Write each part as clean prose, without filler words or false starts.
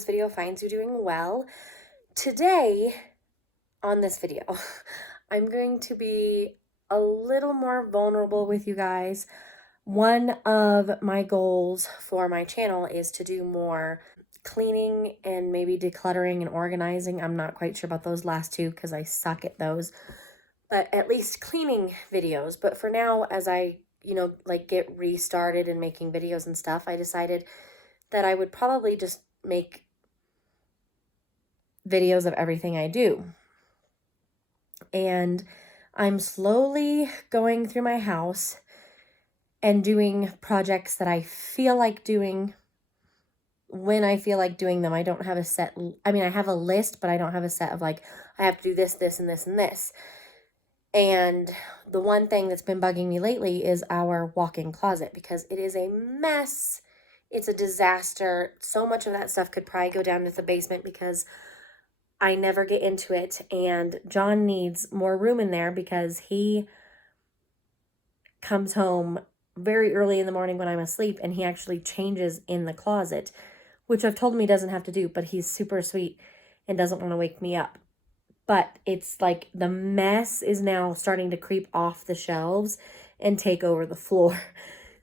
this video finds you doing well. Today, on this video, I'm going to be a little more vulnerable with you guys. One of my goals for my channel is to do more cleaning and maybe decluttering and organizing. I'm not quite sure about those last two because I suck at those, but at least cleaning videos. But for now, as I, like get restarted and making videos and stuff, I decided that I would probably just make videos of everything I do. And I'm slowly going through my house and doing projects that I feel like doing when I feel like doing them. I don't have a set, I have a list, but I don't have a set of like, I have to do this, this, and this, and this. And the one thing that's been bugging me lately is our walk-in closet, because it is a mess. It's a disaster. So much of that stuff could probably go down to the basement because I never get into it. And John needs more room in there because he comes home very early in the morning when I'm asleep, and he actually changes in the closet, which I've told him he doesn't have to do, but he's super sweet and doesn't want to wake me up. But it's like the mess is now starting to creep off the shelves and take over the floor.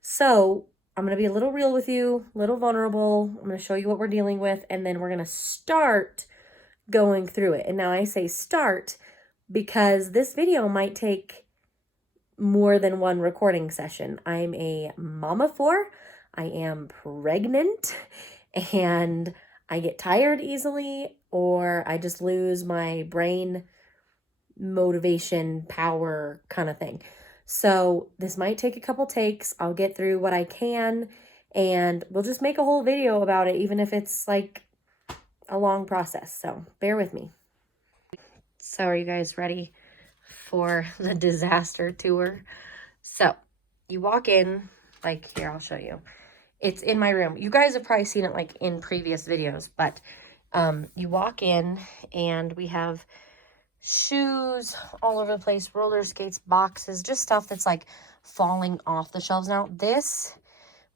So I'm going to be a little real with you, a little vulnerable. I'm going to show you what we're dealing with, and then we're going to start going through it. And now I say start because this video might take more than one recording session. I'm a mom of 4. I am pregnant, and I get tired easily, or I just lose my brain motivation, power kind of thing. So this might take a couple takes. I'll get through what I can, and we'll just make a whole video about it, even if it's like a long process. So bear with me. So are you guys ready for the disaster tour? So you walk in, like here, I'll show you. It's in my room. You guys have probably seen it like in previous videos, but you walk in and we have shoes all over the place, roller skates, boxes, just stuff that's like falling off the shelves. Now this,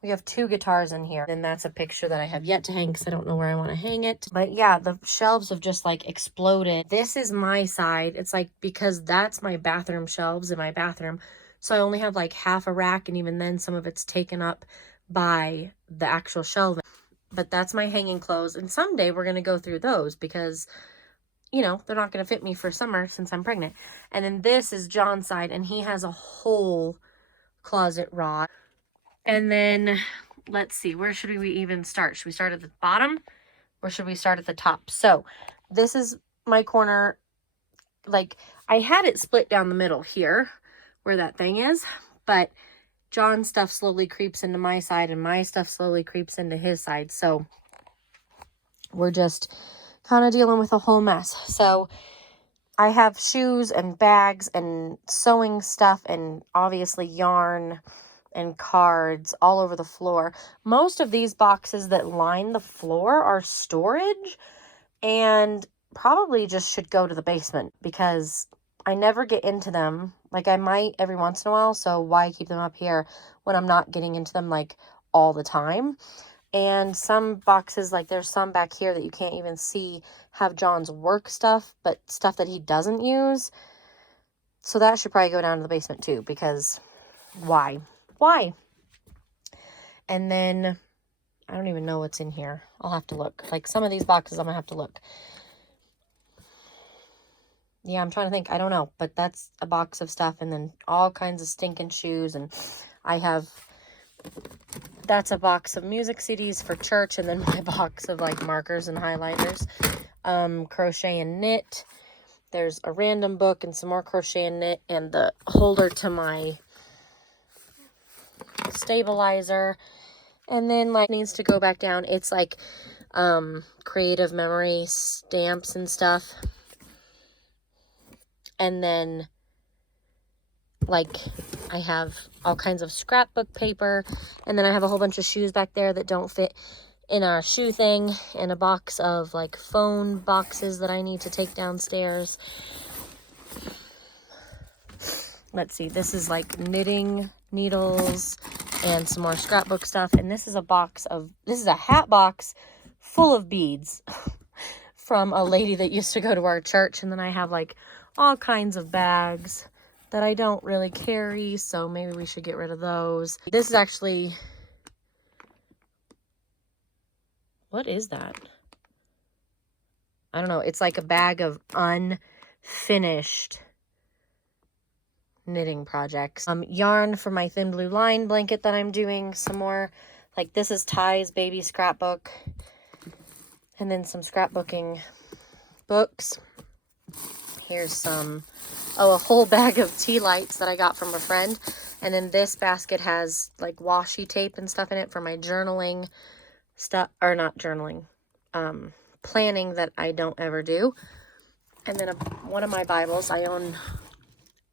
we have 2 guitars in here, and that's a picture that I have yet to hang because I don't know where I want to hang it. But yeah, the shelves have just like exploded. This is my side. It's like, because that's my bathroom shelves in my bathroom. So I only have like half a rack, and even then some of it's taken up by the actual shelving. But that's my hanging clothes, and someday we're going to go through those because, they're not going to fit me for summer since I'm pregnant. And then this is John's side, and he has a whole closet raw. And then let's see, where should we even start? Should we start at the bottom or should we start at the top? So this is my corner. Like, I had it split down the middle here where that thing is, but John's stuff slowly creeps into my side and my stuff slowly creeps into his side. So we're just kind of dealing with a whole mess. So I have shoes and bags and sewing stuff and obviously yarn and cards all over the floor. Most of these boxes that line the floor are storage and probably just should go to the basement because I never get into them. Like, I might every once in a while, so why keep them up here when I'm not getting into them like all the time? And some boxes, like there's some back here that you can't even see, have John's work stuff, but stuff that he doesn't use. So that should probably go down to the basement too, because why? And then I don't even know what's in here. I'll have to look. Like, some of these boxes I'm gonna have to look. Yeah, I'm trying to think. I don't know, but that's a box of stuff, and then all kinds of stinking shoes. And that's a box of music CDs for church, and then my box of like markers and highlighters. Crochet and knit. There's a random book and some more crochet and knit, and the holder to my stabilizer. And then like needs to go back down. It's like creative memory stamps and stuff. And then like I have all kinds of scrapbook paper, and then I have a whole bunch of shoes back there that don't fit in our shoe thing, and a box of like phone boxes that I need to take downstairs. Let's see, this is like knitting needles and some more scrapbook stuff, and this is a hat box full of beads from a lady that used to go to our church. And then I have like all kinds of bags that I don't really carry, so maybe we should get rid of those. This is actually, what is that? I don't know. It's like a bag of unfinished knitting projects. Yarn for my thin blue line blanket that I'm doing some more. Like this is Ty's baby scrapbook. And then some scrapbooking books. Here's some, a whole bag of tea lights that I got from a friend. And then this basket has like washi tape and stuff in it for my journaling stuff, or not journaling, planning that I don't ever do. And then one of my Bibles,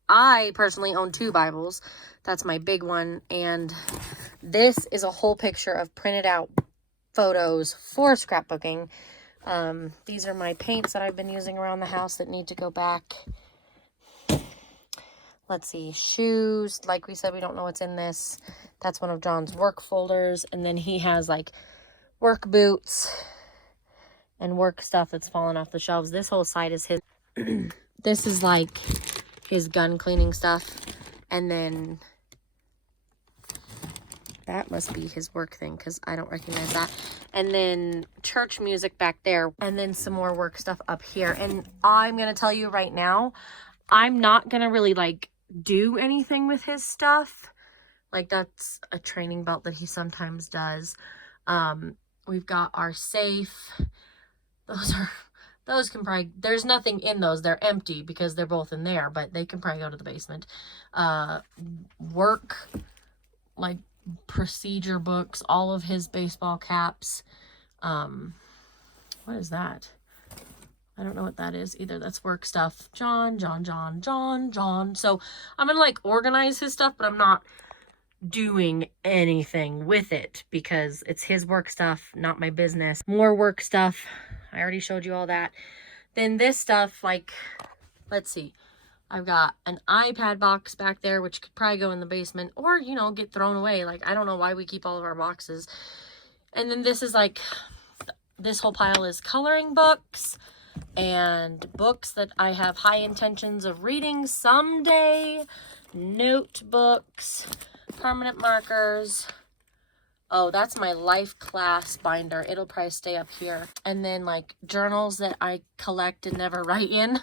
I personally own 2 Bibles. That's my big one. And this is a whole picture of printed out photos for scrapbooking. These are my paints that I've been using around the house that need to go back. Let's see, shoes. Like we said, we don't know what's in this. That's one of John's work folders. And then he has like work boots and work stuff that's fallen off the shelves. This whole side is his. This is like his gun cleaning stuff. And then that must be his work thing because I don't recognize that. And then church music back there. And then some more work stuff up here. And I'm going to tell you right now, I'm not going to really like do anything with his stuff. Like that's a training belt that he sometimes does. We've got our safe. Those can probably, there's nothing in those. They're empty because they're both in there, but they can probably go to the basement. Work, like procedure books, all of his baseball caps. What is that? I don't know what that is either. That's work stuff. John. So I'm gonna like organize his stuff, but I'm not doing anything with it because it's his work stuff, not my business. More work stuff. I already showed you all that. Then this stuff, like, let's see. I've got an iPad box back there, which could probably go in the basement or, you know, get thrown away. Like, I don't know why we keep all of our boxes. And then this is like, this whole pile is coloring books and books that I have high intentions of reading someday. Notebooks, permanent markers. Oh, that's my life class binder. It'll probably stay up here. And then like journals that I collect and never write in.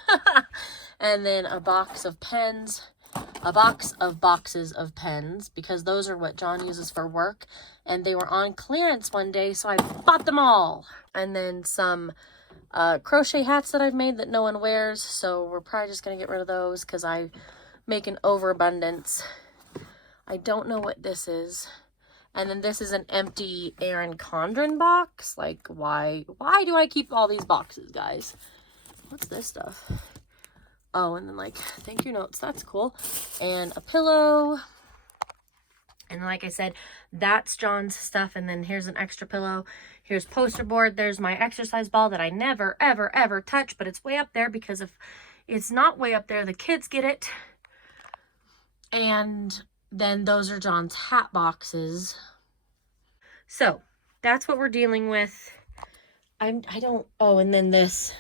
And then a box of pens, a box of boxes of pens, because those are what John uses for work. And they were on clearance one day, so I bought them all. And then some crochet hats that I've made that no one wears. So we're probably just going to get rid of those because I make an overabundance. I don't know what this is. And then this is an empty Erin Condren box. Like, why do I keep all these boxes, guys? What's this stuff? Oh, and then like, thank you notes. That's cool. And a pillow. And like I said, that's John's stuff. And then here's an extra pillow. Here's poster board. There's my exercise ball that I never, ever, ever touch. But it's way up there because if it's not way up there, the kids get it. And then those are John's hat boxes. So that's what we're dealing with. Oh, and then this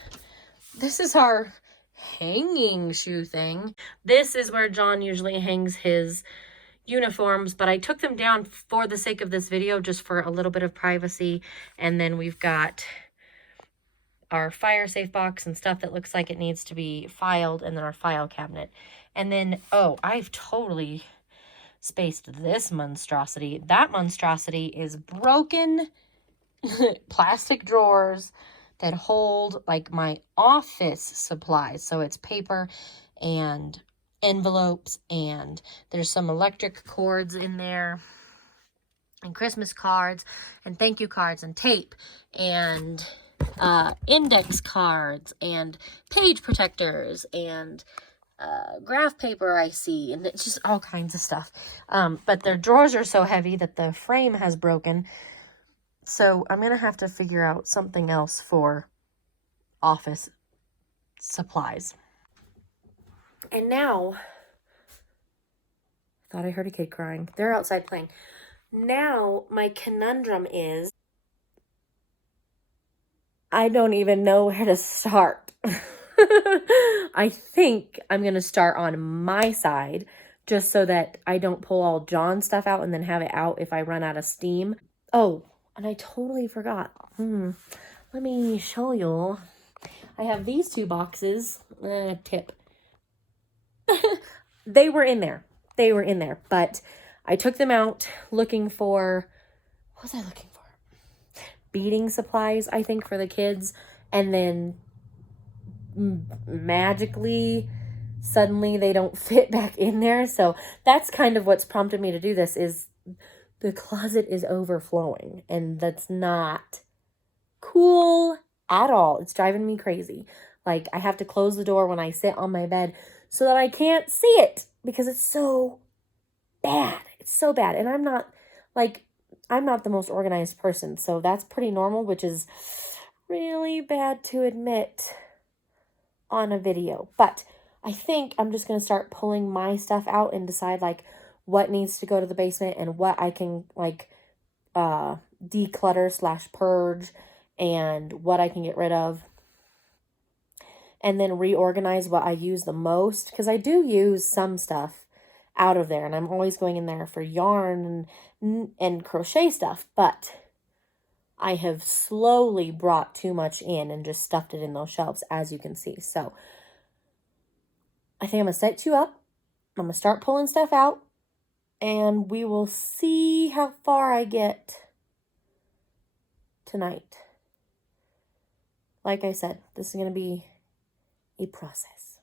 is our hanging shoe thing. This is where John usually hangs his uniforms, but I took them down for the sake of this video, just for a little bit of privacy. And then we've got our fire safe box and stuff that looks like it needs to be filed, and then our file cabinet. And then, oh, I've totally spaced this monstrosity. That monstrosity is broken plastic drawers that hold like my office supplies. So it's paper and envelopes, and there's some electric cords in there, and Christmas cards and thank you cards and tape and index cards and page protectors and graph paper I see, and it's just all kinds of stuff. But their drawers are so heavy that the frame has broken. So I'm going to have to figure out something else for office supplies. And now, thought I heard a kid crying. They're outside playing. Now my conundrum is, I don't even know where to start. I think I'm going to start on my side just so that I don't pull all John's stuff out and then have it out if I run out of steam. Oh, and I totally forgot. Let me show you. I have these 2 boxes. Tip. They were in there. They were in there, but I took them out looking for, what was I looking for? Beading supplies, I think, for the kids. And then magically, suddenly they don't fit back in there. So that's kind of what's prompted me to do this, is the closet is overflowing. And that's not cool at all. It's driving me crazy. Like, I have to close the door when I sit on my bed so that I can't see it because it's so bad. It's so bad. And I'm not the most organized person, so that's pretty normal, which is really bad to admit on a video. But I think I'm just going to start pulling my stuff out and decide like what needs to go to the basement and what I can like declutter / purge and what I can get rid of. And then reorganize what I use the most, because I do use some stuff out of there and I'm always going in there for yarn and crochet stuff, but I have slowly brought too much in and just stuffed it in those shelves, as you can see. So I think I'm going to set you up. I'm going to start pulling stuff out and we will see how far I get tonight. Like I said, this is going to be a process.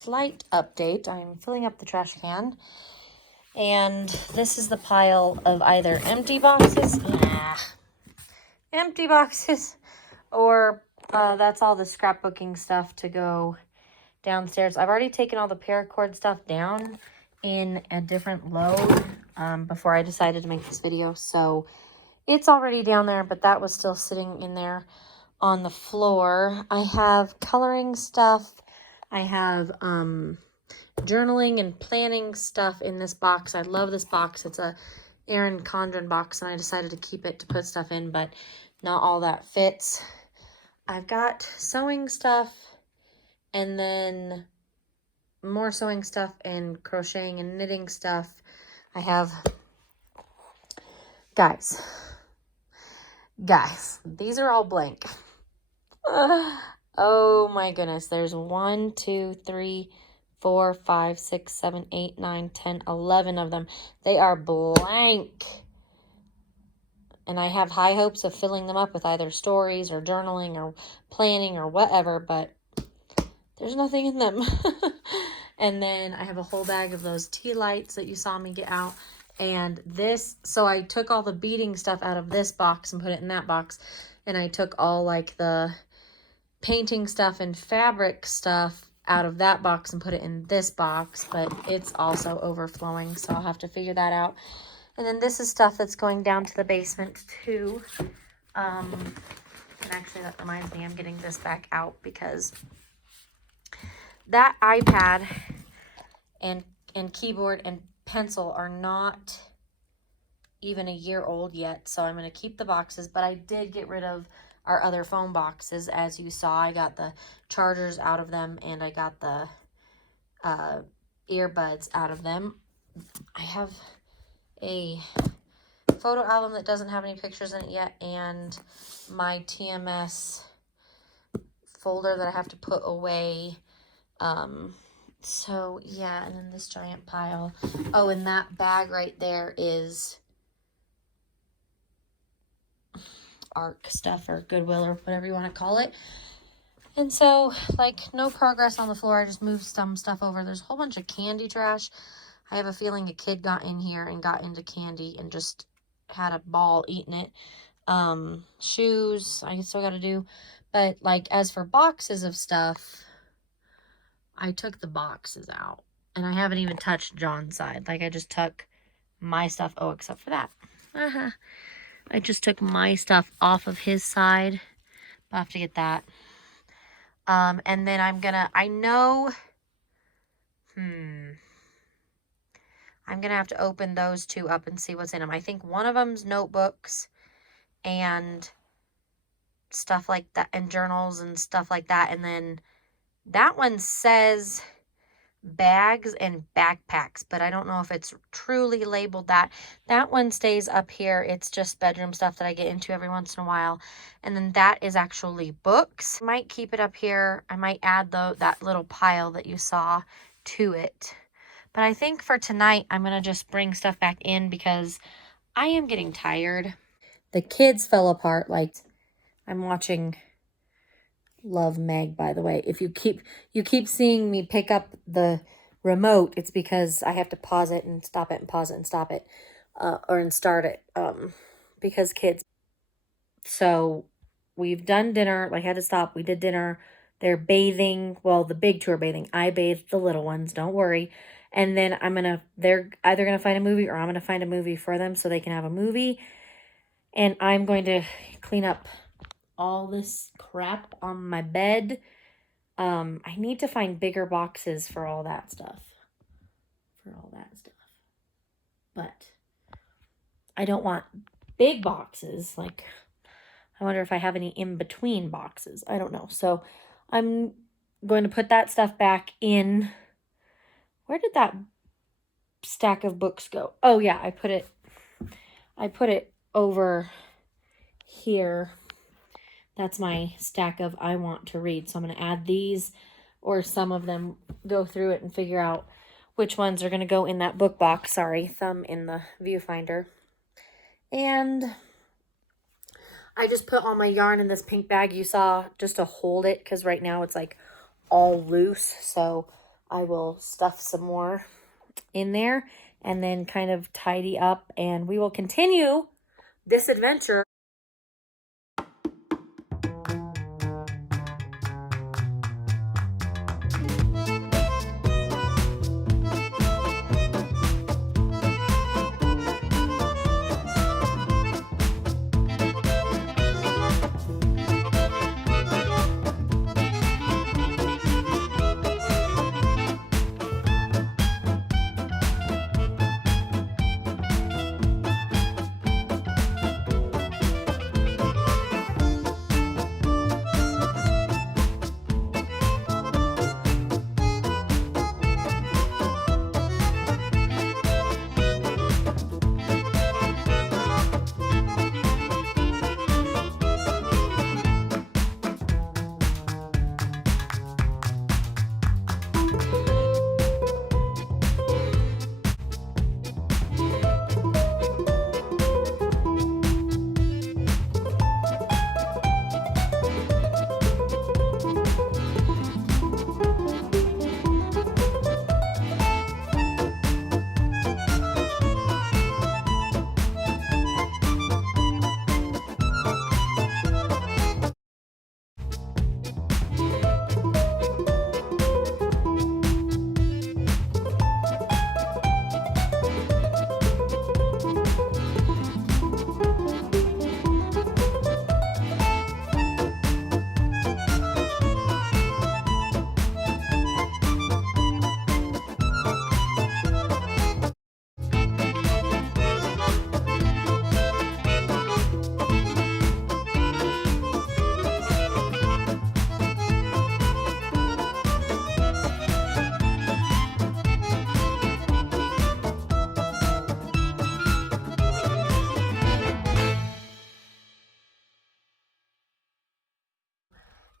Slight update. I'm filling up the trash can. And this is the pile of either empty boxes. Empty boxes. Or that's all the scrapbooking stuff to go downstairs. I've already taken all the paracord stuff down in a different load before I decided to make this video. So it's already down there, but that was still sitting in there on the floor. I have coloring stuff. I have journaling and planning stuff in this box. I love this box. It's a Erin Condren box, and I decided to keep it to put stuff in, but not all that fits. I've got sewing stuff, and then more sewing stuff and crocheting and knitting stuff. I have, guys, these are all blank. Oh my goodness. There's 1, 2, 3, 4, 5, 6, 7, 8, 9, 10, 11 of them. They are blank. And I have high hopes of filling them up with either stories or journaling or planning or whatever, but there's nothing in them. And then I have a whole bag of those tea lights that you saw me get out. And this, so I took all the beading stuff out of this box and put it in that box. And I took all like the painting stuff and fabric stuff out of that box and put it in this box, but it's also overflowing, so I'll have to figure that out. And then this is stuff that's going down to the basement too. And actually that reminds me, I'm getting this back out because that iPad and keyboard and pencil are not even a year old yet, so I'm going to keep the boxes, but I did get rid of our other phone boxes. As you saw, I got the chargers out of them, and I got the earbuds out of them. I have a photo album that doesn't have any pictures in it yet, and my TMS folder that I have to put away. So yeah, and then this giant pile. Oh, and that bag right there is ARC stuff or Goodwill or whatever you want to call it. And so, like, no progress on the floor. I just moved some stuff over. There's a whole bunch of candy trash. I have a feeling a kid got in here and got into candy and just had a ball eating it. Shoes, I still got to do. But, like, as for boxes of stuff, I took the boxes out. And I haven't even touched John's side. Like, I just took my stuff. Oh, except for that. I just took my stuff off of his side. I'll have to get that. And then I'm gonna have to open those two up and see what's in them. I think one of them's notebooks and stuff like that, and journals and stuff like that. And then that one says bags and backpacks, but I don't know if it's truly labeled that. That one stays up here. It's just bedroom stuff that I get into every once in a while. And then that is actually books. I might keep it up here. I might add that little pile that you saw to it. But I think for tonight, I'm going to just bring stuff back in because I am getting tired. The kids fell apart. Like, I'm watching Love Meg, by the way. If you keep seeing me pick up the remote, it's because I have to pause it and stop it and pause it and stop it, and start it, because kids. So we've done dinner. Like, I had to stop. We did dinner. They're bathing. Well, the big two are bathing. I bathed the little ones. Don't worry. And then they're either going to find a movie or I'm going to find a movie for them so they can have a movie. And I'm going to clean up all this crap on my bed. I need to find bigger boxes for all that stuff. But I don't want big boxes. Like, I wonder if I have any in-between boxes. I don't know. So I'm going to put that stuff back in. Where did that stack of books go? Oh yeah, I put it over here. That's my stack of I want to read. So I'm going to add these, or some of them, go through it and figure out which ones are going to go in that book box. Sorry, thumb in the viewfinder. And I just put all my yarn in this pink bag you saw just to hold it, because right now it's like all loose. So I will stuff some more in there and then kind of tidy up, and we will continue this adventure.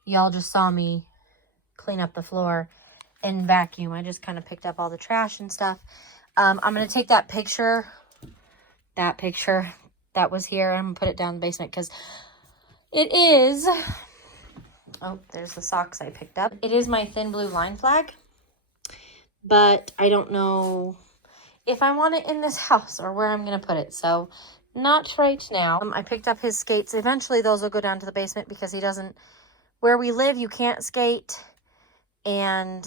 Y'all just saw me clean up the floor and vacuum. I just kind of picked up all the trash and stuff. I'm going to take that picture that was here, and I'm going to put it down in the basement because it is, oh, there's the socks I picked up. It is my thin blue line flag, but I don't know if I want it in this house or where I'm going to put it. So not right now. I picked up his skates. Eventually those will go down to the basement because he doesn't, where we live, you can't skate, and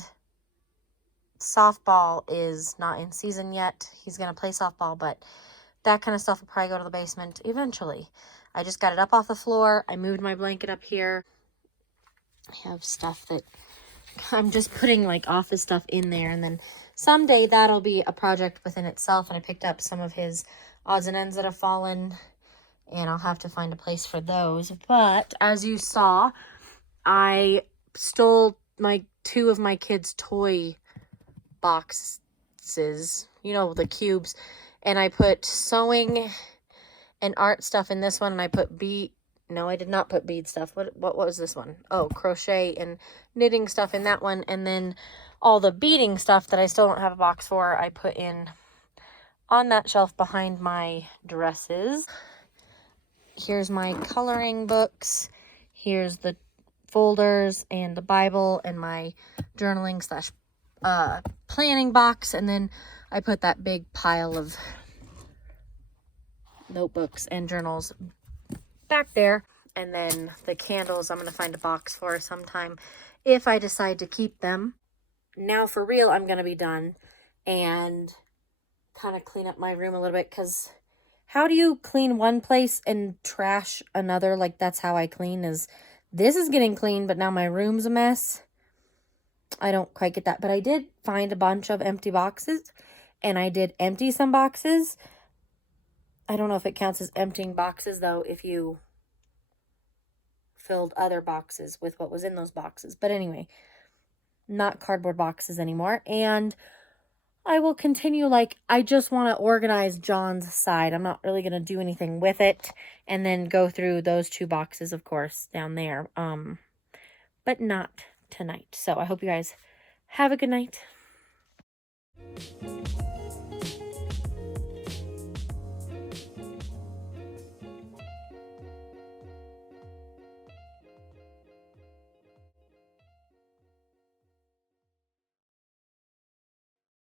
softball is not in season yet. He's going to play softball, but that kind of stuff will probably go to the basement eventually. I just got it up off the floor. I moved my blanket up here. I have stuff that I'm just putting like office stuff in there, and then someday that'll be a project within itself. And I picked up some of his odds and ends that have fallen, and I'll have to find a place for those. But as you saw, I stole two of my kids' toy boxes, you know, the cubes, and I put sewing and art stuff in this one, and I put no, I did not put bead stuff. What was this one? Oh, crochet and knitting stuff in that one, and then all the beading stuff that I still don't have a box for, I put in on that shelf behind my dresses. Here's my coloring books. Here's the folders and the Bible and my journaling / planning box, and then I put that big pile of notebooks and journals back there. And then the candles I'm going to find a box for sometime if I decide to keep them. Now for real, I'm going to be done and kind of clean up my room a little bit, because how do you clean one place and trash another? Like, that's how I clean. Is this is getting clean, but now my room's a mess. I don't quite get that. But I did find a bunch of empty boxes, and I did empty some boxes. I don't know if it counts as emptying boxes, though, if you filled other boxes with what was in those boxes. But anyway, not cardboard boxes anymore. And I will continue, like, I just want to organize John's side. I'm not really going to do anything with it. And then go through those two boxes, of course, down there. But not tonight. So I hope you guys have a good night.